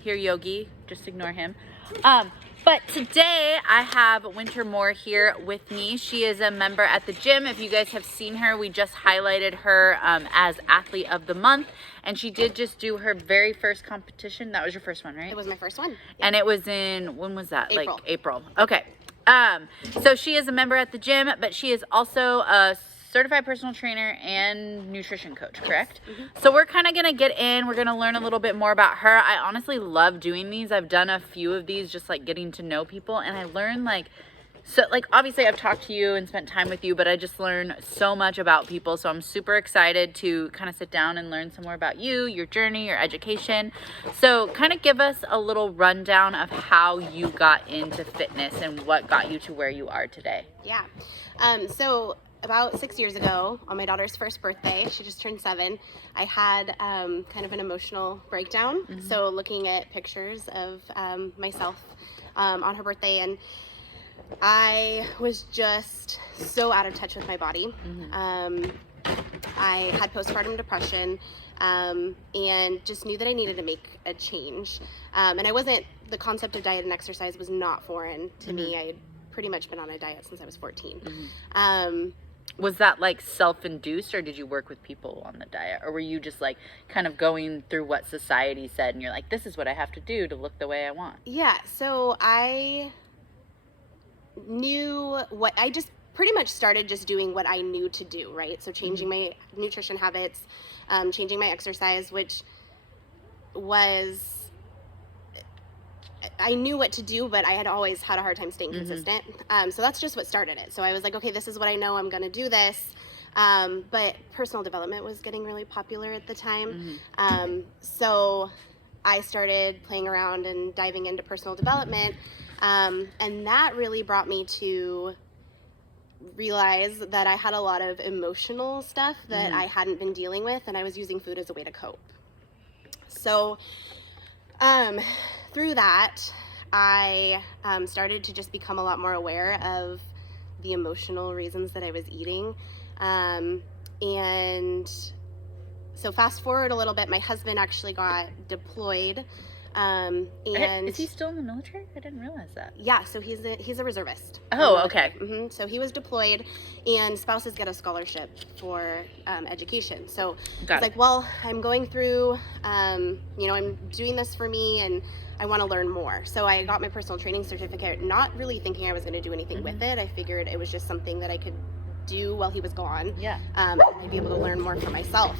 hear Yogi, just ignore him. But today I have Wynter Moore here with me. She is a member at the gym. If you guys have seen her, we just highlighted her as Athlete of the Month. And she did just do her very first competition. That was your first one, right? It was my first one. Yeah. And it was in, when was that? April. Like April. Okay. So she is a member at the gym, but she is also a certified personal trainer and nutrition coach, correct? Mm-hmm. So we're kind of going to get in. We're going to learn a little bit more about her. I honestly love doing these. I've done a few of these, just like getting to know people. And I learn obviously I've talked to you and spent time with you, but I just learn so much about people. So I'm super excited to kind of sit down and learn some more about you, your journey, your education. So kind of give us a little rundown of how you got into fitness and what got you to where you are today. Yeah. So about 6 years ago, on my daughter's first birthday, she just turned 7, I had kind of an emotional breakdown. Mm-hmm. So looking at pictures of myself on her birthday, and I was just so out of touch with my body. Mm-hmm. I had postpartum depression and just knew that I needed to make a change. And the concept of diet and exercise was not foreign to mm-hmm. me. I had pretty much been on a diet since I was 14. Mm-hmm. Was that like self-induced, or did you work with people on the diet, or were you just like kind of going through what society said and you're like, this is what I have to do to look the way I want? Yeah, so I knew I just pretty much started just doing what I knew to do, right? So changing mm-hmm. my nutrition habits, changing my exercise, which was, I knew what to do, but I had always had a hard time staying mm-hmm. consistent. So that's just what started it. So I was like, okay, this is what I know, I'm going to do this. But personal development was getting really popular at the time. Mm-hmm. So I started playing around and diving into personal development. And that really brought me to realize that I had a lot of emotional stuff that mm-hmm. I hadn't been dealing with, and I was using food as a way to cope. So, through that, I started to just become a lot more aware of the emotional reasons that I was eating. And so fast forward a little bit, my husband actually got deployed. And is he still in the military? I didn't realize that. Yeah, so he's a reservist. Oh, okay. Mm-hmm. So he was deployed, and spouses get a scholarship for education. So it's like, well, I'm going through, I'm doing this for me, and I want to learn more. So I got my personal training certificate, not really thinking I was going to do anything mm-hmm. with it. I figured it was just something that I could do while he was gone. Yeah. I'd be able to learn more for myself.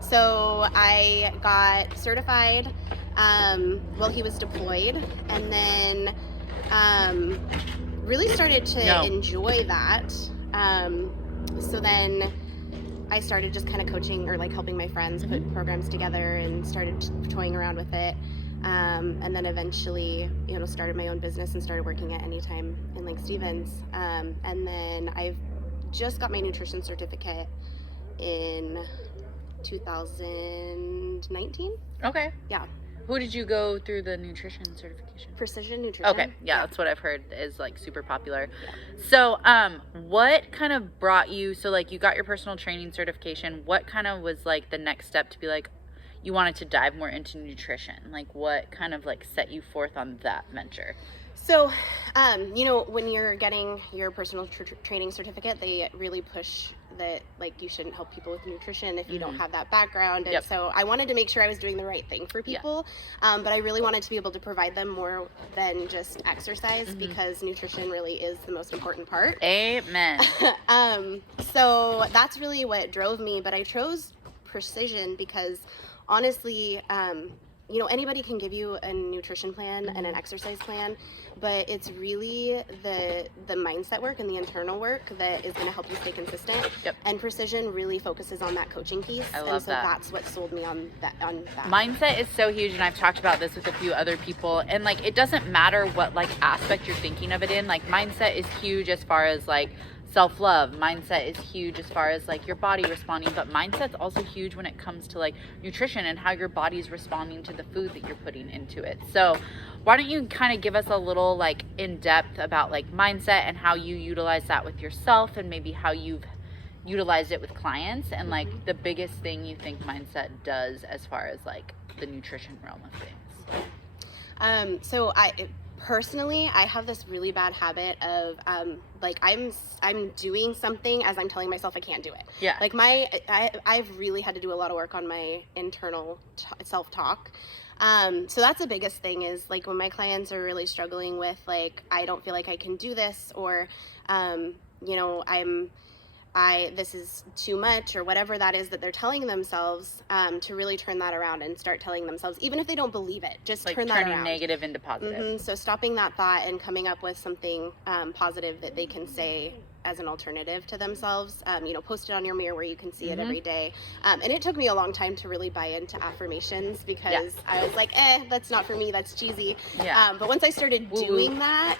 So I got certified while he was deployed, and then really started to enjoy that. So then I started just kind of coaching or like helping my friends mm-hmm. put programs together, and started toying around with it. And then eventually, started my own business and started working at Anytime in Lake Stevens. And then I've just got my nutrition certificate in 2019. Okay. Yeah. Who did you go through the nutrition certification? Precision Nutrition. Okay. Yeah, that's what I've heard is like super popular. Yeah. So, what kind of brought you, so like you got your personal training certification, what kind of was like the next step to be like, you wanted to dive more into nutrition? Like what kind of like set you forth on that venture? So, when you're getting your personal training certificate, they really push that like you shouldn't help people with nutrition if you mm-hmm. don't have that background. And so I wanted to make sure I was doing the right thing for people. Yeah. But I really wanted to be able to provide them more than just exercise mm-hmm. because nutrition really is the most important part. Amen. So that's really what drove me. But I chose Precision because honestly, anybody can give you a nutrition plan mm-hmm. and an exercise plan, but it's really the mindset work and the internal work that is going to help you stay consistent. Yep. And Precision really focuses on that coaching piece. I love that. That's what sold me on that. Mindset is so huge, and I've talked about this with a few other people. And like, it doesn't matter what like aspect you're thinking of it in. Like, mindset is huge as far as like self-love. Mindset is huge as far as like your body responding, but mindset's also huge when it comes to like nutrition and how your body's responding to the food that you're putting into it. So why don't you kind of give us a little like in depth about like mindset and how you utilize that with yourself, and maybe how you've utilized it with clients, and like the biggest thing you think mindset does as far as like the nutrition realm of things? So personally, I have this really bad habit of like I'm doing something as I'm telling myself I can't do it. Yeah. Like I've really had to do a lot of work on my internal self-talk. So that's the biggest thing, is like when my clients are really struggling with like, I don't feel like I can do this, or you know, this is too much, or whatever that is that they're telling themselves, to really turn that around and start telling themselves, even if they don't believe it, just Like turn that turning around. negative into positive. So stopping that thought and coming up with something positive that they can say as an alternative to themselves. You know, post it on your mirror where you can see it every day. And it took me a long time to really buy into affirmations, because I was like, that's not for me, that's cheesy. But once I started doing that,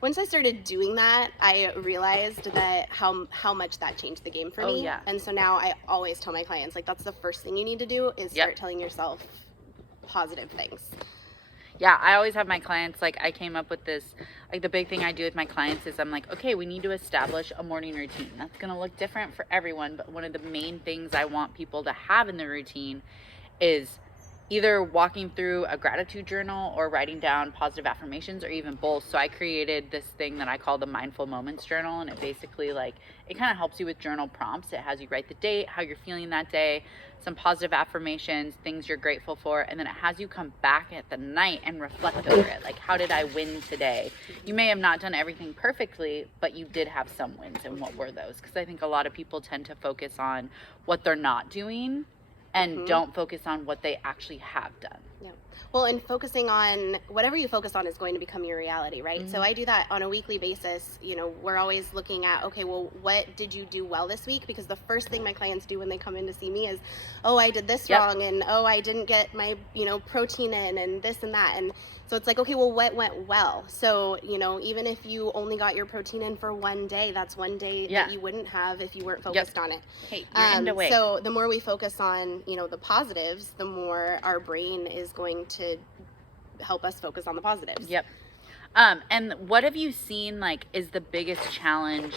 once I started doing that, I realized that how much that changed the game for me. And so now I always tell my clients, like, that's the first thing you need to do, is start telling yourself positive things. Yeah, I always have my clients, like, I came up with this, like, the big thing I do with my clients is I'm like, okay, we need to establish a morning routine. That's going to look different for everyone, but one of the main things I want people to have in their routine is either walking through a gratitude journal or writing down positive affirmations, or even both. So I created this thing that I call the Mindful Moments Journal, and it basically, like, it kind of helps you with journal prompts. It has you write the date, how you're feeling that day, some positive affirmations, things you're grateful for, and then it has you come back at the night and reflect over it. Like, how did I win today? You may have not done everything perfectly, but you did have some wins, and what were those? Because I think a lot of people tend to focus on what they're not doing and don't focus on what they actually have done. Yeah. Well, and focusing on whatever you focus on is going to become your reality, right? So I do that on a weekly basis. You know, we're always looking at, okay, well, what did you do well this week? Because the first thing my clients do when they come in to see me is, oh, I did this wrong, and oh, I didn't get my, you know, protein in, and this and that. And so it's like, okay, well, what went well? So, you know, even if you only got your protein in for one day, that's one day that you wouldn't have if you weren't focused on it. Hey, you're in the way. So the more we focus on, you know, the positives, the more our brain is going to help us focus on the positives. And what have you seen, like, is the biggest challenge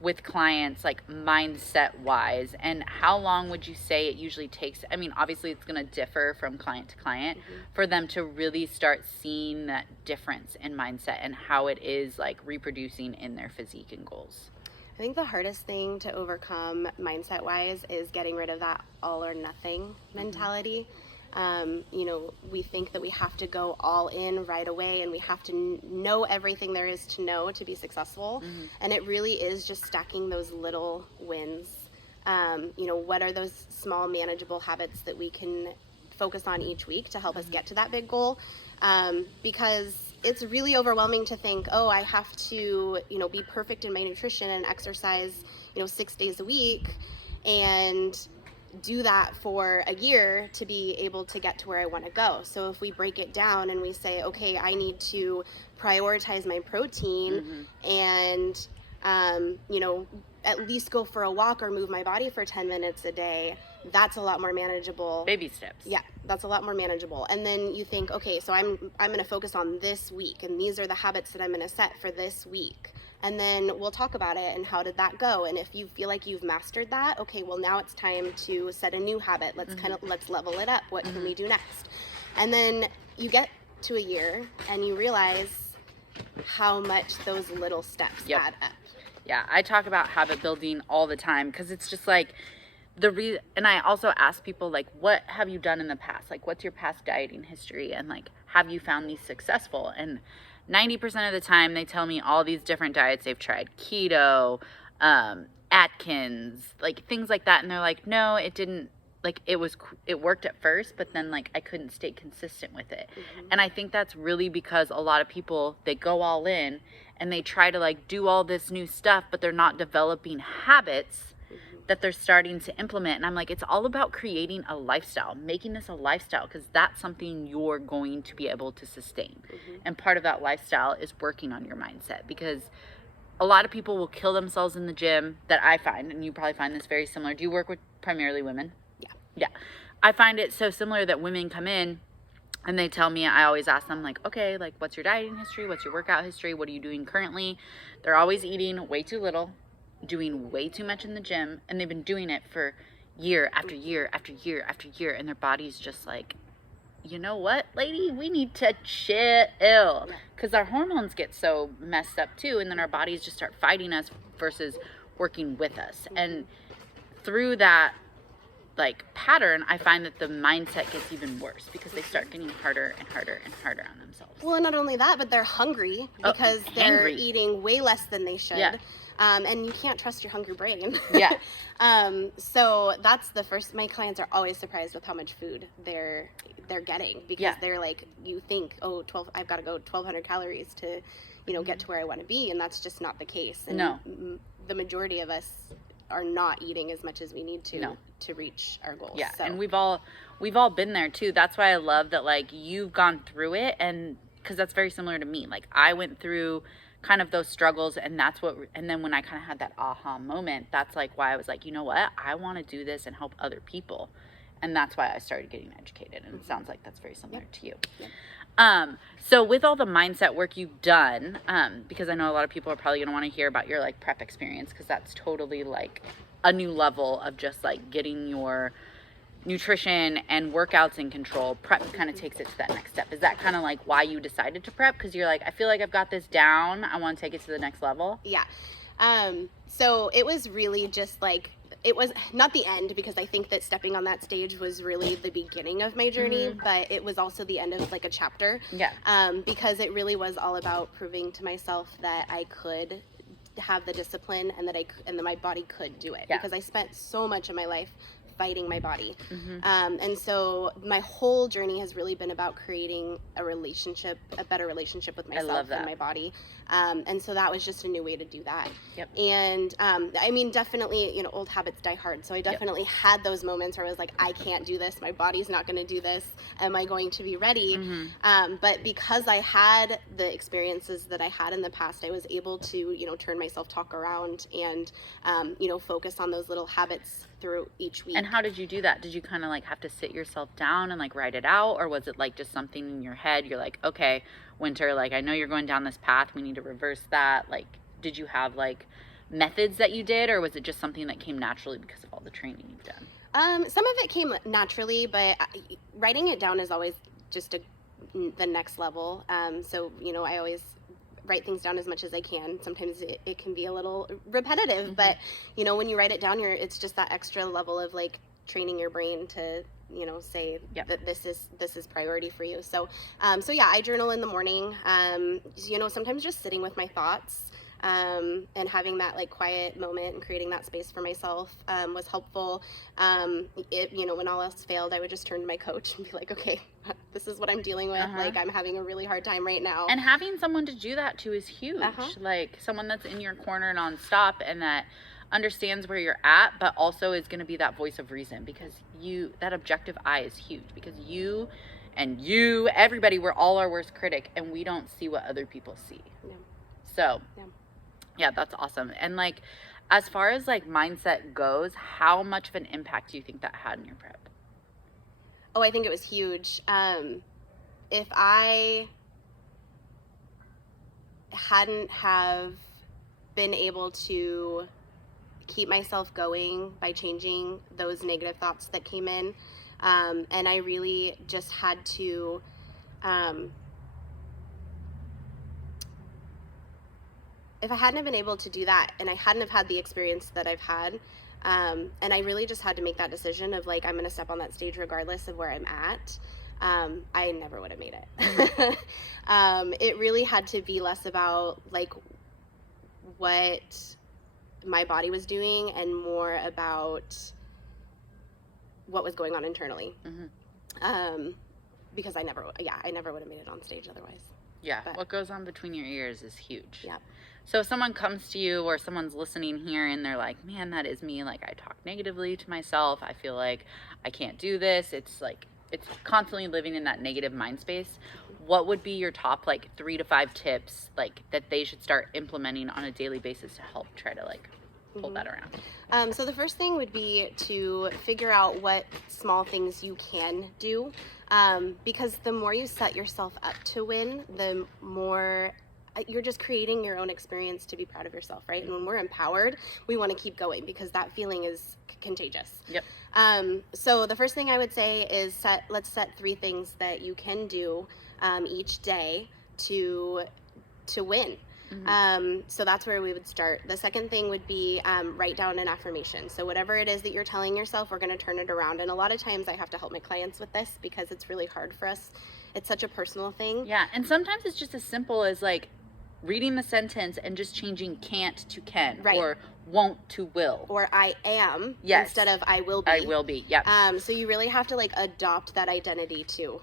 with clients, like, mindset wise, and how long would you say it usually takes? I mean, obviously it's going to differ from client to client for them to really start seeing that difference in mindset and how it is, like, reproducing in their physique and goals. I think the hardest thing to overcome mindset wise is getting rid of that all or nothing mentality. You know, we think that we have to go all in right away, and we have to know everything there is to know to be successful. And it really is just stacking those little wins. You know, what are those small manageable habits that we can focus on each week to help us get to that big goal? Because it's really overwhelming to think, oh, I have to, you know, be perfect in my nutrition and exercise, you know, 6 days a week, and do that for a year to be able to get to where I want to go. So if we break it down and we say, okay, I need to prioritize my protein and, you know, at least go for a walk or move my body for 10 minutes a day, that's a lot more manageable. Baby steps. Yeah, that's a lot more manageable. And then you think, okay, so I'm going to focus on this week, and these are the habits that I'm going to set for this week. And then we'll talk about it and how did that go. And if you feel like you've mastered that, okay, well, now it's time to set a new habit. Let's let's level it up. What can we do next? And then you get to a year and you realize how much those little steps add up. Yeah, I talk about habit building all the time, because it's just like and I also ask people, like, what have you done in the past? Like, what's your past dieting history? And, like, have you found these successful? And 90% of the time they tell me all these different diets they've tried, keto, Atkins, like things like that. And they're like, no, it didn't, like, it worked at first, but then, like, I couldn't stay consistent with it. And I think that's really because a lot of people, they go all in and they try to, like, do all this new stuff, but they're not developing habits that they're starting to implement. And I'm like, it's all about creating a lifestyle, making this a lifestyle, because that's something you're going to be able to sustain. And part of that lifestyle is working on your mindset, because a lot of people will kill themselves in the gym, that I find, and you probably find this very similar. Do you work with primarily women? Yeah. I find it so similar that women come in and they tell me, I always ask them, like, okay, like, what's your dieting history? What's your workout history? What are you doing currently? They're always eating way too little. doing way too much in the gym, and they've been doing it for year after year after year after year, and their body's just like, you know what, lady, we need to chill, because our hormones get so messed up too, and then our bodies just start fighting us versus working with us. And through that like pattern, I find that the mindset gets even worse because they start getting harder and harder and harder on themselves. Well, and not only that, but they're hungry because they're eating way less than they should. Yeah. And you can't trust your hungry brain. Yeah. So that's the first. My clients are always surprised with how much food they're getting, because they're like, you think, oh, I've got to go 1,200 calories to, get to where I want to be, and that's just not the case. And no, the majority of us are not eating as much as we need to to reach our goals. Yeah, so. and we've all been there too. That's why I love that, like, you've gone through it, and because that's very similar to me. Like, I went through kind of those struggles, and then when I kind of had that aha moment, that's like why I was like, you know what, I want to do this and help other people, and that's why I started getting educated. And it sounds like that's very similar to you. So with all the mindset work you've done, because I know a lot of people are probably going to want to hear about your like prep experience, because that's totally like a new level of just like getting your nutrition and workouts in control. Prep kind of takes it to that next step. Is that kind of like why you decided to prep? Because you're like, I feel like I've got this down, I want to take it to the next level. Yeah. So it was really just like, it was not the end, because I think that stepping on that stage was really the beginning of my journey, but it was also the end of like a chapter. Yeah. Because it really was all about proving to myself that I could have the discipline, and that my body could do it. Because I spent so much of my life fighting my body. And so my whole journey has really been about creating a better relationship with myself and my body. And so that was just a new way to do that. Yep. And I mean, definitely, old habits die hard. So I definitely had those moments where I was like, I can't do this. My body's not going to do this. Am I going to be ready? But because I had the experiences that I had in the past, I was able to, turn my self-talk around and, focus on those little habits through each week. And how did you do that? Did you kind of like have to sit yourself down and like write it out, or was it like just something in your head? You're like, okay, Wynter, like, I know you're going down this path, we need to reverse that. Like, did you have like methods that you did, or was it just something that came naturally because of all the training you've done? Some of it came naturally, but writing it down is always just the next level. So, I always write things down as much as I can. Sometimes it can be a little repetitive, but when you write it down, it's just that extra level of like training your brain to say that this is priority for you. So yeah, I journal in the morning. Sometimes just sitting with my thoughts and having that like quiet moment and creating that space for myself was helpful. When all else failed, I would just turn to my coach and be like, okay, this is what I'm dealing with. Like, I'm having a really hard time right now. And having someone to do that too is huge. Like, someone that's in your corner nonstop and that understands where you're at, but also is going to be that voice of reason, because that objective eye is huge, because everybody, we're all our worst critic, and we don't see what other people see. So yeah, that's awesome. And like, as far as like mindset goes, how much of an impact do you think that had in your prep? Oh, I think it was huge. If I hadn't have been able to keep myself going by changing those negative thoughts that came in, and I really just had to if I hadn't have been able to do that, and I hadn't have had the experience that I've had, and I really just had to make that decision of like, I'm going to step on that stage regardless of where I'm at, I never would have made it. It really had to be less about like what my body was doing and more about what was going on internally. Because I never would have made it on stage otherwise. Yeah, what goes on between your ears is huge. Yeah. So if someone comes to you, or someone's listening here and they're like, man, that is me. Like, I talk negatively to myself. I feel like I can't do this. It's like, it's constantly living in that negative mind space. What would be your top like 3 to 5 tips like that they should start implementing on a daily basis to help try to like pull that around? So the first thing would be to figure out what small things you can do, because the more you set yourself up to win, the more you're just creating your own experience to be proud of yourself, right? And when we're empowered, we want to keep going because that feeling is contagious. Yep. So the first thing I would say is let's set 3 things that you can do each day to win. So that's where we would start. The second thing would be write down an affirmation. So whatever it is that you're telling yourself, we're going to turn it around. And a lot of times I have to help my clients with this because it's really hard for us. It's such a personal thing. Yeah, and sometimes it's just as simple as like reading the sentence and just changing can't to can, right, or won't to will, or I am, yes, instead of I will be. I will be. Yep. So you really have to like adopt that identity too.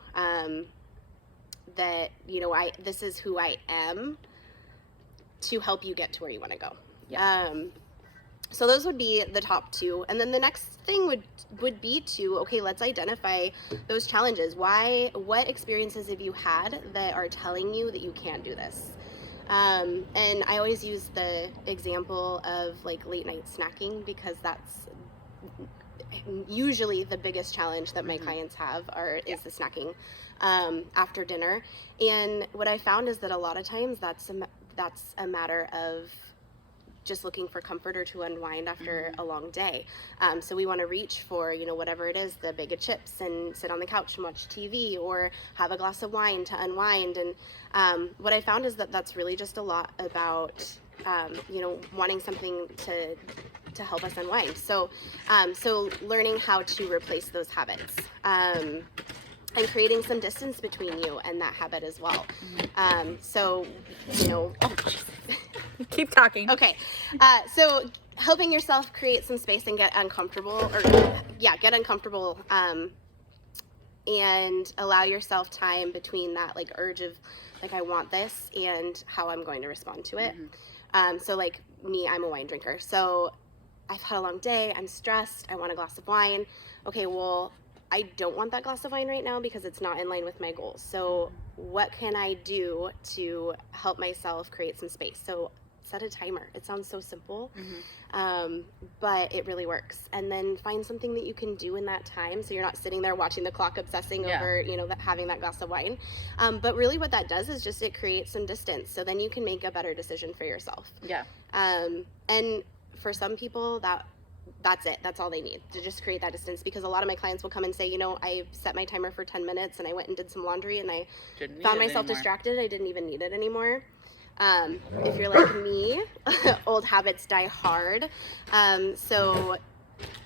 That, you know, this is who I am, to help you get to where you want to go. Yeah. So those would be the top 2. And then the next thing would be to, okay, let's identify those challenges. What experiences have you had that are telling you that you can't do this? And I always use the example of like late night snacking because that's usually the biggest challenge that my clients have is the snacking after dinner. And what I found is that a lot of times that's a matter of just looking for comfort or to unwind after a long day. So we want to reach for, you know, whatever it is, the bag of chips, and sit on the couch and watch TV or have a glass of wine to unwind. And what I found is that that's really just a lot about, you know, wanting something to help us unwind. So learning how to replace those habits. And creating some distance between you and that habit as well. So, you know, keep talking. Okay. So helping yourself create some space and get uncomfortable, get uncomfortable, and allow yourself time between that like urge of like, I want this and how I'm going to respond to it. So like me, I'm a wine drinker. So I've had a long day. I'm stressed. I want a glass of wine. Okay, well, I don't want that glass of wine right now because it's not in line with my goals. So what can I do to help myself create some space? So set a timer. It sounds so simple, but it really works. And then find something that you can do in that time so you're not sitting there watching the clock obsessing over, you know, having that glass of wine. But really what that does is just it creates some distance. So then you can make a better decision for yourself. Yeah. And for some people that's it. That's all they need to just create that distance, because a lot of my clients will come and say, you know, I set my timer for 10 minutes and I went and did some laundry and I found myself distracted. I didn't even need it anymore. If you're like me, old habits die hard. So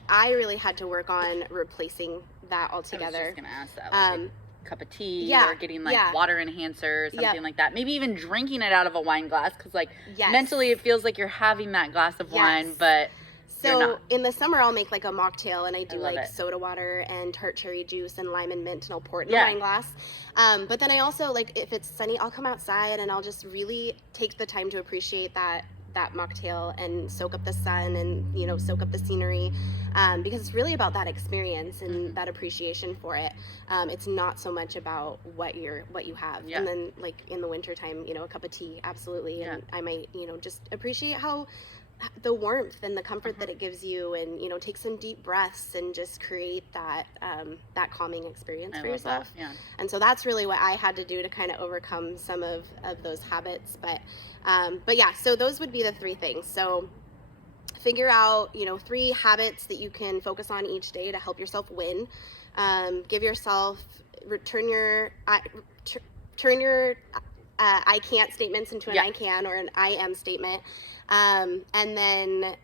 I really had to work on replacing that altogether. I was just gonna ask that. Like a cup of tea, or getting like water enhancer, something like that. Maybe even drinking it out of a wine glass, because like mentally it feels like you're having that glass of wine, but so in the summer I'll make like a mocktail, and I do like soda water and tart cherry juice and lime and mint, and I'll pour it in a wine glass. But then I also, like, if it's sunny, I'll come outside and I'll just really take the time to appreciate that mocktail and soak up the sun and, you know, soak up the scenery, because it's really about that experience and that appreciation for it. It's not so much about what you have. And then like in the winter time, you know, a cup of tea, absolutely. And I might, you know, just appreciate how the warmth and the comfort that it gives you, and, you know, take some deep breaths and just create that calming experience for yourself. And so that's really what I had to do to kind of overcome some of those habits. But yeah, so those would be the 3 things. So figure out, you know, 3 habits that you can focus on each day to help yourself win. Give yourself, turn your I can't statements into an I can or an I am statement. And then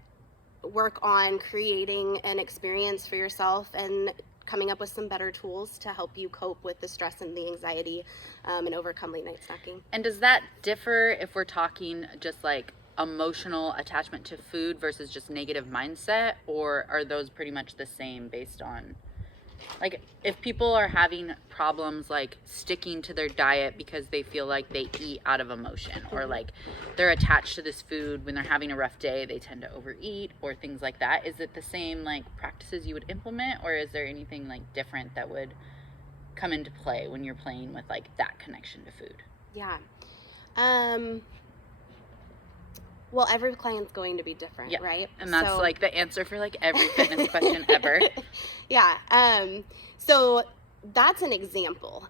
work on creating an experience for yourself and coming up with some better tools to help you cope with the stress and the anxiety, and overcome late night snacking. And does that differ if we're talking just like emotional attachment to food versus just negative mindset, or are those pretty much the same based on, like, if people are having problems like sticking to their diet because they feel like they eat out of emotion, or like they're attached to this food when they're having a rough day, they tend to overeat or things like that, is it the same like practices you would implement, or is there anything like different that would come into play when you're playing with like that connection to food? Well, every client's going to be different, right? And that's like the answer for like every fitness question ever. So that's an example.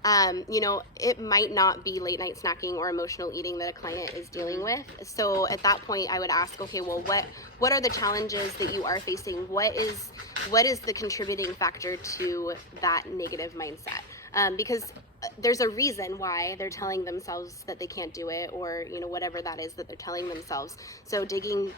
You know, it might not be late night snacking or emotional eating that a client is dealing with. So at that point, I would ask, okay, well, what are the challenges that you are facing? What is the contributing factor to that negative mindset? Because there's a reason why they're telling themselves that they can't do it, or, you know, whatever that is that they're telling themselves. So digging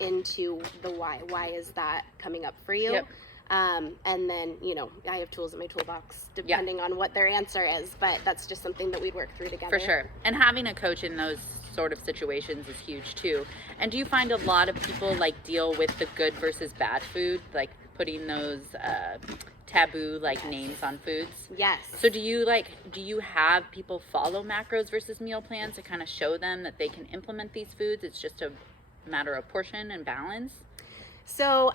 into the why is that coming up for you? Yep. And then, you know, I have tools in my toolbox depending on what their answer is, but that's just something that we'd work through together. For sure. And having a coach in those sort of situations is huge too. And do you find a lot of people like deal with the good versus bad food, like putting those taboo like names on foods? Yes. So do you have people follow macros versus meal plans to kind of show them that they can implement these foods? It's just a matter of portion and balance? So,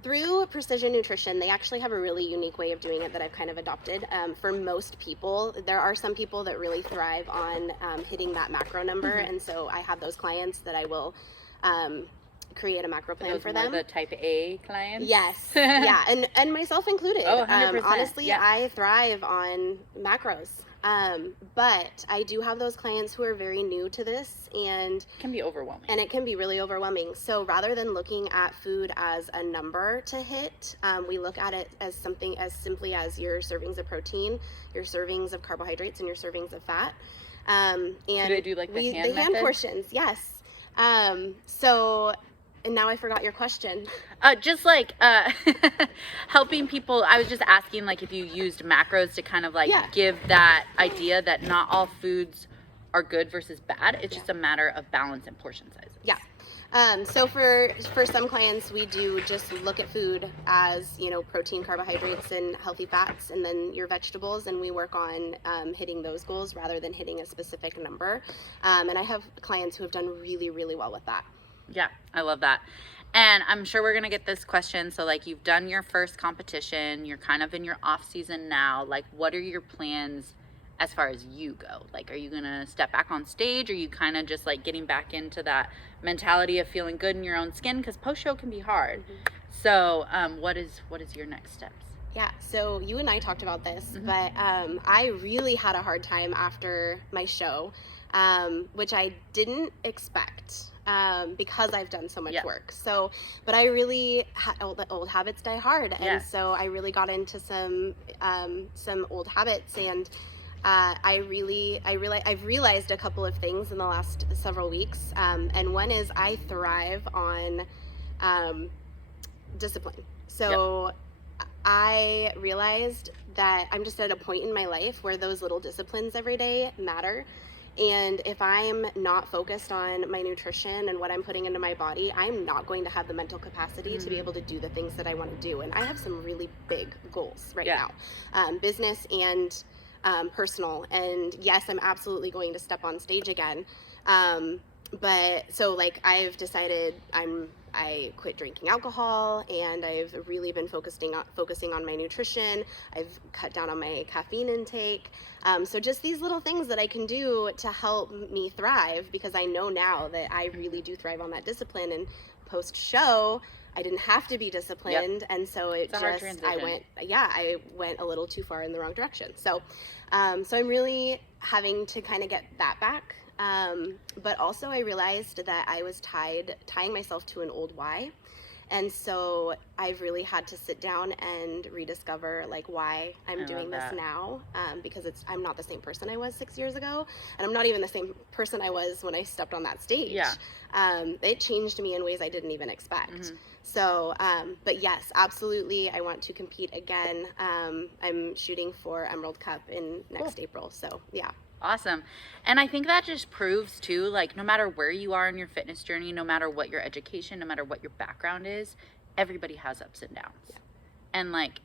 through Precision Nutrition, they actually have a really unique way of doing it that I've kind of adopted. For most people, there are some people that really thrive on hitting that macro number, and so I have those clients that I will create a macro plan for them. The type A clients? Yes. Yeah, and myself included. Oh, 100%. Honestly, yeah. I thrive on macros. But I do have those clients who are very new to this, and It can be overwhelming. and it can be really overwhelming. So rather than looking at food as a number to hit, we look at it as something as simply as your servings of protein, your servings of carbohydrates, and your servings of fat. And do they do like the hand method? portions? Yes. So, and now I forgot your question. Just like helping people. I was just asking like if you used macros to kind of like give that idea that not all foods are good versus bad. It's just a matter of balance and portion sizes. Yeah. So for some clients, we do just look at food as, you know, protein, carbohydrates, and healthy fats, and then your vegetables, and we work on hitting those goals rather than hitting a specific number. And I have clients who have done really, really well with that. Yeah, I love that. And I'm sure we're going to get this question. So like you've done your first competition, you're kind of in your off season now. Like what are your plans as far as you go? Like, are you going to step back on stage? Or are you kind of just like getting back into that mentality of feeling good in your own skin? Because post show can be hard. So what is your next steps? Yeah, so you and I talked about this, but I really had a hard time after my show, which I didn't expect. Because I've done so much work. So, but I really old habits die hard, and so I really got into some old habits, and I've realized a couple of things in the last several weeks, and one is I thrive on discipline. So I realized that I'm just at a point in my life where those little disciplines every day matter. And if I'm not focused on my nutrition and what I'm putting into my body, I'm not going to have the mental capacity to be able to do the things that I want to do. And I have some really big goals right now, business and personal. And yes, I'm absolutely going to step on stage again. But so like I've decided I quit drinking alcohol, and I've really been focusing on my nutrition. I've cut down on my caffeine intake. So just these little things that I can do to help me thrive, because I know now that I really do thrive on that discipline. And post show, I didn't have to be disciplined, and so I went a little too far in the wrong direction. So so I'm really having to kind of get that back. But also I realized that I was tying myself to an old why. And so I've really had to sit down and rediscover like why I'm doing this now, because I'm not the same person I was 6 years ago, and I'm not even the same person I was when I stepped on that stage. It changed me in ways I didn't even expect. So, but yes, absolutely, I want to compete again. I'm shooting for Emerald Cup in next April. So yeah. Awesome. And I think that just proves too, like no matter where you are in your fitness journey, no matter what your education, no matter what your background is, everybody has ups and downs. And like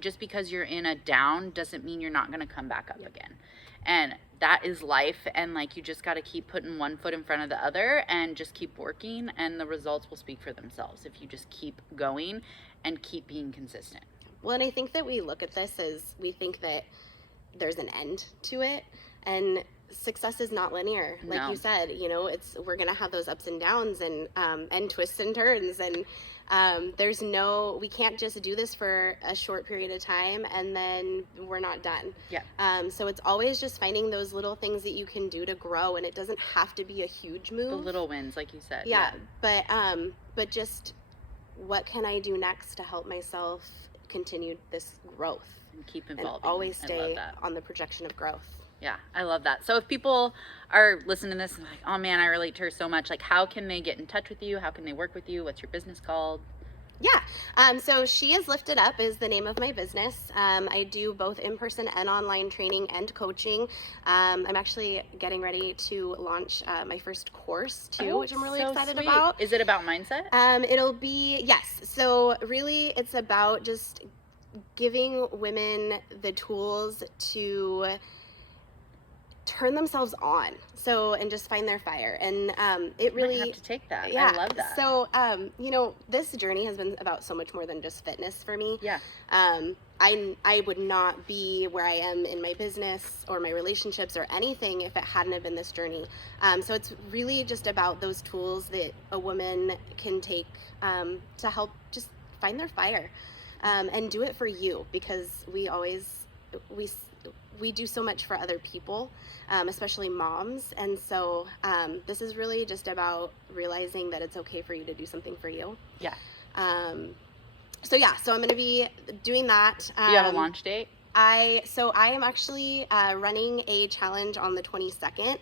just because you're in a down doesn't mean you're not going to come back up again. And that is life. And like you just got to keep putting one foot in front of the other and just keep working, and the results will speak for themselves if you just keep going and keep being consistent. Well, and I think that we look at this as we think that there's an end to it. And success is not linear, like you said. You know, we're gonna have those ups and downs and twists and turns, and We can't just do this for a short period of time and then we're not done. Yeah. So it's always just finding those little things that you can do to grow, and it doesn't have to be a huge move. The little wins, like you said. Yeah. But just what can I do next to help myself continue this growth And keep evolving. and always I love stay that. on the projection of growth. Yeah, I love that. So if people are listening to this and like, oh man, I relate to her so much, like how can they get in touch with you? How can they work with you? What's your business called? Yeah. So She Is Lifted Up is the name of my business. I do both in-person and online training and coaching. I'm actually getting ready to launch my first course too, which I'm really so excited sweet. about. Is it about mindset? It'll be, yes. So really it's about just giving women the tools to turn themselves on, and just find their fire. And it really I have to take that. yeah. I love that. So this journey has been about so much more than just fitness for me. Yeah. I would not be where I am in my business or my relationships or anything if it hadn't have been this journey. So it's really just about those tools that a woman can take to help just find their fire, and do it for you, because we do so much for other people, especially moms. And so this is really just about realizing that it's okay for you to do something for you. Yeah. So I'm going to be doing that. Do you have a launch date? I am actually running a challenge on the 22nd,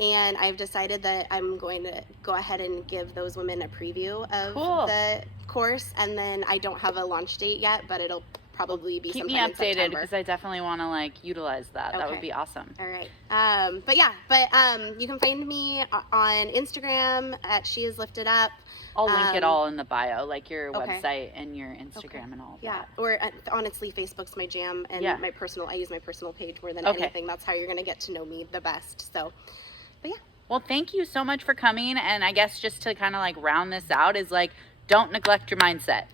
and I've decided that I'm going to go ahead and give those women a preview of the course. And then I don't have a launch date yet, but it'll probably be Keep me sometime in updated, September. because I definitely want to like utilize that. That would Okay. be awesome. All right. You can find me on Instagram at She Is Lifted Up. I'll link it all in the bio, like your Okay. website and your Instagram and all of Yeah. that. Or honestly, Facebook's my jam, and Yeah. I use my personal page more than Okay. anything. That's how you're going to get to know me the best. So, but yeah. Well, thank you so much for coming. And I guess just to kind of like round this out is like, don't neglect your mindset.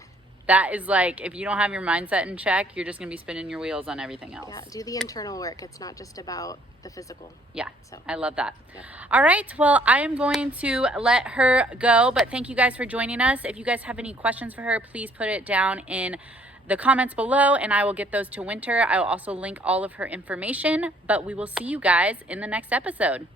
That is like, if you don't have your mindset in check, you're just going to be spinning your wheels on everything else. Yeah, do the internal work. It's not just about the physical. Yeah, So I love that. Yeah. All right, well, I am going to let her go, but thank you guys for joining us. If you guys have any questions for her, please put it down in the comments below, and I will get those to Wynter. I will also link all of her information, but we will see you guys in the next episode.